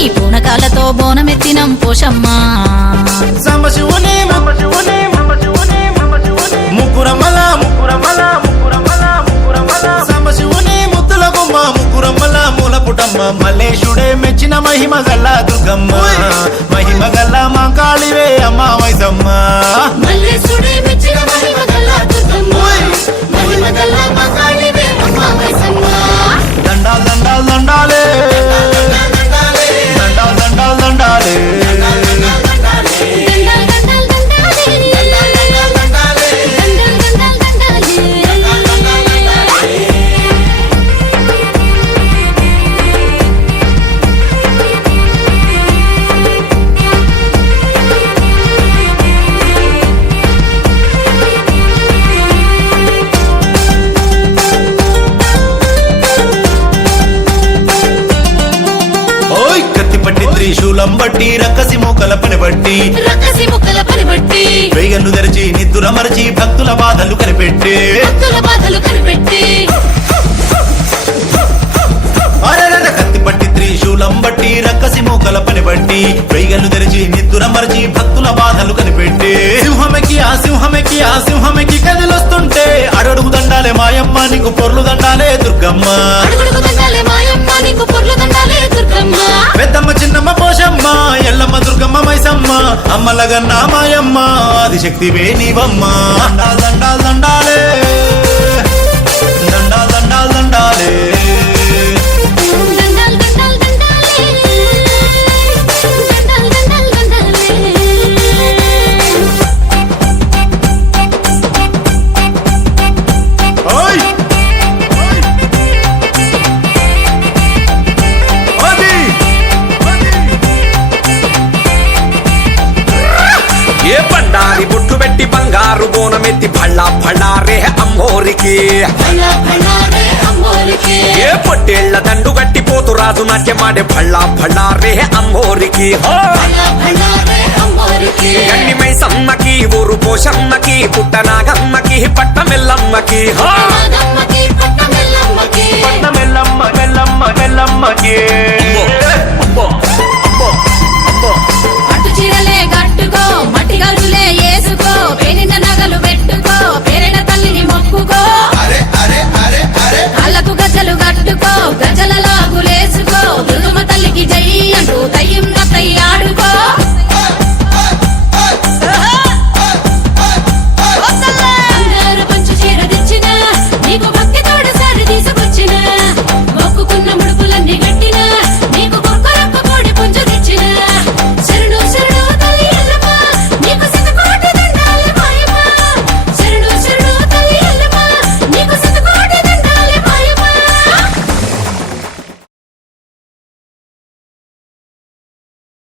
శివుని పూనకాలతో బోనమెత్తినం పోషమ్మ. సాంబ శివుని ముక్కురమ్మల ముక్కురమ్మల ముక్కురమ్మల ముక్కురమ్మల సాంబ శివుని ముద్దుల గుమ్మ ముక్కురమ్మల మూల పుటమ్మ. మల్లేశుడే మెచ్చిన మహిమ గల్ల దుర్గమ్మ. మహిమ గల్ల మా కాళివే అమ్మ వైసమ్మ మల్లేశుడే త్రిశూలం బట్టి రక్కసి రక్కసి ముక్కల పనిబట్టి వేగన్ను తెరిచి నిద్దుర మరచి భక్తుల బాధలు కనిపెట్టి. భక్తుల బాధలు కనిపెట్టి. త్రిశూలం బట్టి రక్కసి మోకల పని బట్టి. వేగన్ను తెరిచి నిద్దుర మరచి భక్తుల బాధలు కనిపెట్టి. సింహమెక్కి ఆ సింహమెక్కి ఆ సింహమెక్కి కదిలొస్తుంటే అడుగు దండాలే మాయమ్మ నీకు పొర్లు దండాలే దుర్గమ్మ. పెద్దమ్మ చిన్నమ్మ పోషమ్మ ఎల్లమ్మ దుర్గమ్మ మైసమ్మ అమ్మలగన్న మాయమ్మ ఆదిశక్తివే నీవమ్మ దండాలు దండాలు బండారి బొట్టు పెట్టి బంగారు బోనమెత్తి భళ్ళా భళ్ళారే అమ్మోరికి ఏ పొట్టేళ్ళ దండు గట్టి పోతు రాజు నాట్యమాడే భళ్ళా భళ్ళారే అమ్మోరికి హో! భళా భళారే అమ్మోరికి గండి మైసమ్మకి ఊరు పోషమ్మకి పుట్టనాగమ్మకి పట్టమెల్లమ్మకి హో!